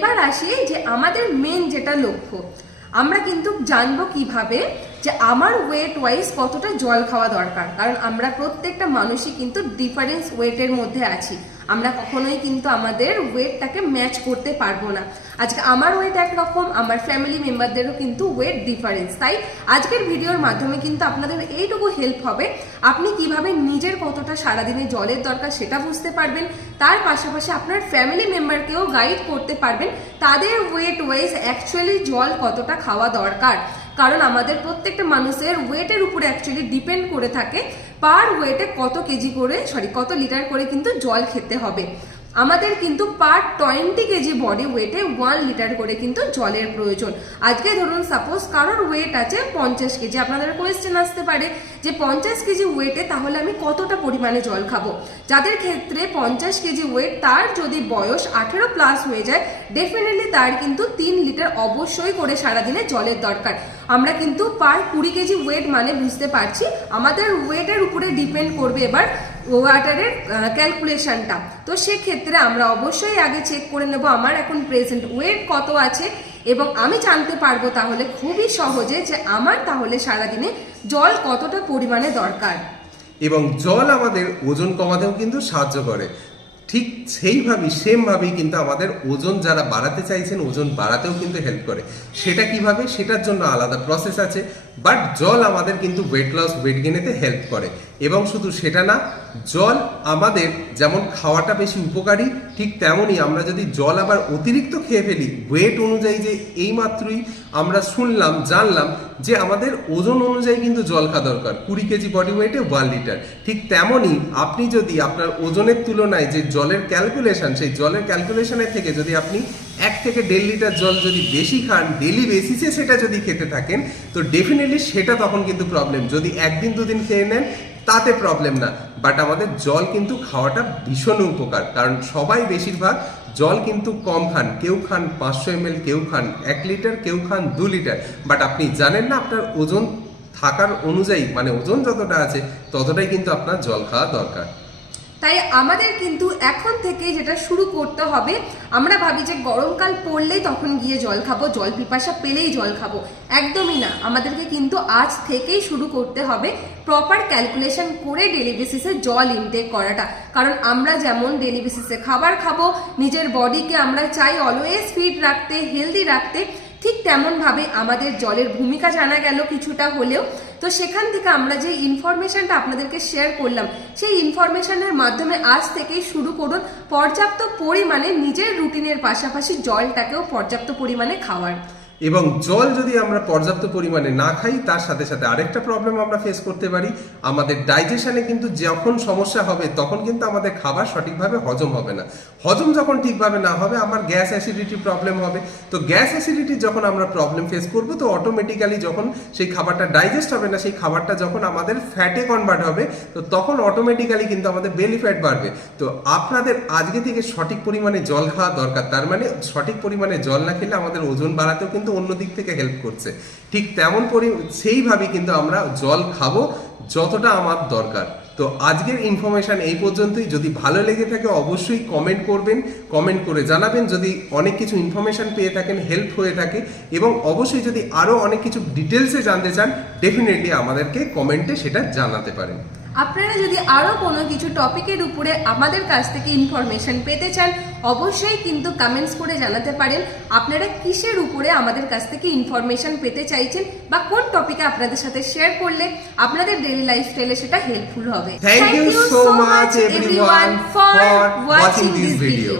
এবার আসি যে আমাদের মেন যেটা লক্ষ্য, আমরা কিন্তু জানবো কিভাবে যে আমার ওয়েট ওয়াইজ কতটা জল খাওয়া দরকার। কারণ আমরা প্রত্যেকটা মানুষই কিন্তু ডিফারেন্স ওয়েটের মধ্যে আছি, আমরা কখনোই কিন্তু আমাদের ওয়েটটাকে ম্যাচ করতে পারবো না। আজকে আমার ওয়েট একরকম, আমার ফ্যামিলি মেম্বারদেরও কিন্তু ওয়েট ডিফারেন্স। তাই আজকের ভিডিওর মাধ্যমে কিন্তু আপনাদের এইটুকু হেল্প হবে, আপনি কিভাবে নিজের কতটা সারাদিনে জলের দরকার সেটা বুঝতে পারবেন, তার পাশাপাশি আপনার ফ্যামিলি মেম্বারকেও গাইড করতে পারবেন তাদের ওয়েট ওয়াইজ অ্যাকচুয়ালি জল কতটা খাওয়া দরকার। কারণ আমাদের প্রত্যেকটা মানুষের ওয়েটের উপরে অ্যাকচুয়ালি ডিপেন্ড করে থাকে পার ওয়েটে কত লিটার করে কিন্তু জল খেতে হবে। আমাদের কিন্তু পার 20 কেজি বডি ওয়েটে 1 লিটার করে কিন্তু জলের প্রয়োজন। আজকে ধরুন সাপোজ কারোর ওয়েট আছে 50 কেজি, আপনাদের কোয়েশ্চেন আসতে পারে যে 50 কেজি ওয়েটে তাহলে আমি কতটা পরিমাণে জল খাবো। যাদের ক্ষেত্রে 50 কেজি ওয়েট, তার যদি বয়স 18 প্লাস হয়ে যায়, ডেফিনেটলি তার কিন্তু 3 লিটার অবশ্যই করে সারাদিনে জলের দরকার। আমরা কিন্তু পার 20 কেজি ওয়েট মানে বুঝতে পারছি আমাদের ওয়েটের উপরে ডিপেন্ড করবে এবার ওয়াটারের ক্যালকুলেশনটা। তো সেক্ষেত্রে আমরা অবশ্যই আগে চেক করে নেব আমার এখন প্রেজেন্ট ওয়েট কত আছে, এবং আমি জানতে পারবো তাহলে খুবই সহজে যে আমার তাহলে সারাদিনে জল কতটা পরিমাণে দরকার। এবং জল আমাদের ওজন কমাতেও কিন্তু সাহায্য করে। ঠিক সেমভাবেই কিন্তু আমাদের ওজন যারা বাড়াতে চাইছেন, ওজন বাড়াতেও কিন্তু হেল্প করে। সেটা কিভাবে, সেটার জন্য আলাদা প্রসেস আছে। বাট জল আমাদের কিন্তু ওয়েট লস, ওয়েট গেইনেতে হেল্প করে। এবং শুধু সেটা না, জল আমাদের যেমন খাওয়াটা বেশি উপকারী, ঠিক তেমনই আমরা যদি জল আবার অতিরিক্ত খেয়ে ফেলি ওয়েট অনুযায়ী, যে এইমাত্রই আমরা জানলাম যে আমাদের ওজন অনুযায়ী কিন্তু জল খাওয়া দরকার। 20 কেজি বডি ওয়েটে 1 লিটার। ঠিক তেমনই আপনি যদি আপনার ওজনের তুলনায় যে জলের ক্যালকুলেশন, সেই জলের ক্যালকুলেশনের থেকে যদি আপনি 1 থেকে 1.5 লিটার জল যদি বেশি খান, ডেলি বেসিসে সেটা যদি খেতে থাকেন, তো ডেফিনেটলি সেটা তখন কিন্তু প্রবলেম। যদি একদিন দুদিন খেয়ে নেন তাতে প্রবলেম না, বাট আমাদের জল কিন্তু খাওয়াটা ভীষণ উপকার। কারণ সবাই বেশিরভাগ জল কিন্তু কম খান, কেউ খান 500 ml, কেউ খান 1 লিটার, কেউ খান 2 লিটার। বাট আপনি জানেন না আপনার ওজন থাকার অনুযায়ী, মানে ওজন যতটা আছে ততটাই কিন্তু আপনার জল খাওয়া দরকার। তাই আমাদের কিন্তু এখন থেকে যেটা শুরু করতে হবে, আমরা ভাবি যে গরমকাল পড়লেই তখন গিয়ে জল খাবো, জল পিপাসা পেলেই জল খাবো, একদমই না। আমাদেরকে কিন্তু আজ থেকেই শুরু করতে হবে প্রপার ক্যালকুলেশন করে ডেলি বেসিসে জল ইনটেক করাটা। কারণ আমরা যেমন ডেলি বেসিসে খাবার খাবো, নিজের বডিকে আমরা চাই অলওয়েজ ফিট রাখতে, হেলদি রাখতে, ঠিক তেমনভাবে আমাদের জলের ভূমিকা জানা গেল কিছুটা হলেও। তো সেখান থেকে আমরা যে ইনফরমেশনটা আপনাদেরকে শেয়ার করলাম, সেই ইনফরমেশনের মাধ্যমে আজ থেকেই শুরু করুন পর্যাপ্ত পরিমাণে নিজের রুটিনের পাশাপাশি জলটাকেও পর্যাপ্ত পরিমাণে খাওয়ার। এবং জল যদি আমরা পর্যাপ্ত পরিমাণে না খাই, তার সাথে সাথে আরেকটা প্রবলেম আমরা ফেস করতে পারি। আমাদের ডাইজেশনে কিন্তু যখন সমস্যা হবে তখন কিন্তু আমাদের খাবার সঠিকভাবে হজম হবে না। হজম যখন ঠিকভাবে না হবে, আমার গ্যাস অ্যাসিডিটি প্রবলেম হবে। তো গ্যাস অ্যাসিডিটি যখন আমরা প্রবলেম ফেস করবো, তো অটোমেটিক্যালি যখন সেই খাবারটা ডাইজেস্ট হবে না, সেই খাবারটা যখন আমাদের ফ্যাটে কনভার্ট হবে, তো তখন অটোমেটিক্যালি কিন্তু আমাদের বেলি ফ্যাট বাড়বে। তো আপনাদের আজকে থেকে সঠিক পরিমাণে জল খাওয়া দরকার। তার মানে সঠিক পরিমাণে জল না খেলে আমাদের ওজন বাড়াতেও কিন্তু অন্য দিক থেকে হেল্প করছে। ঠিক সেইভাবেই কিন্তু আমরা জল খাবো যতটা আমার দরকার। তো আজকের ইনফরমেশন এই পর্যন্তই। যদি ভালো লেগে থাকে অবশ্যই কমেন্ট করবেন, কমেন্ট করে জানাবেন যদি অনেক কিছু ইনফরমেশন পেয়ে থাকেন, হেল্প হয়ে থাকে। এবং অবশ্যই যদি আরও অনেক কিছু ডিটেলসে জানতে চান, ডেফিনেটলি আমাদেরকে কমেন্টে সেটা জানাতে পারেন। আপনারা যদি আরো কোনো কিছু টপিকের উপরে আমাদের কাছ থেকে ইনফরমেশন পেতে চান, অবশ্যই কিন্তু কমেন্টস করে জানাতে পারেন আপনারা কিসের উপরে আমাদের কাছ থেকে ইনফরমেশন পেতে চাইছেন, বা কোন টপিকে আপনাদের সাথে শেয়ার করলে আপনাদের ডেইলি লাইফস্টাইলে সেটা হেল্পফুল হবে। Thank you so much everyone for watching this video.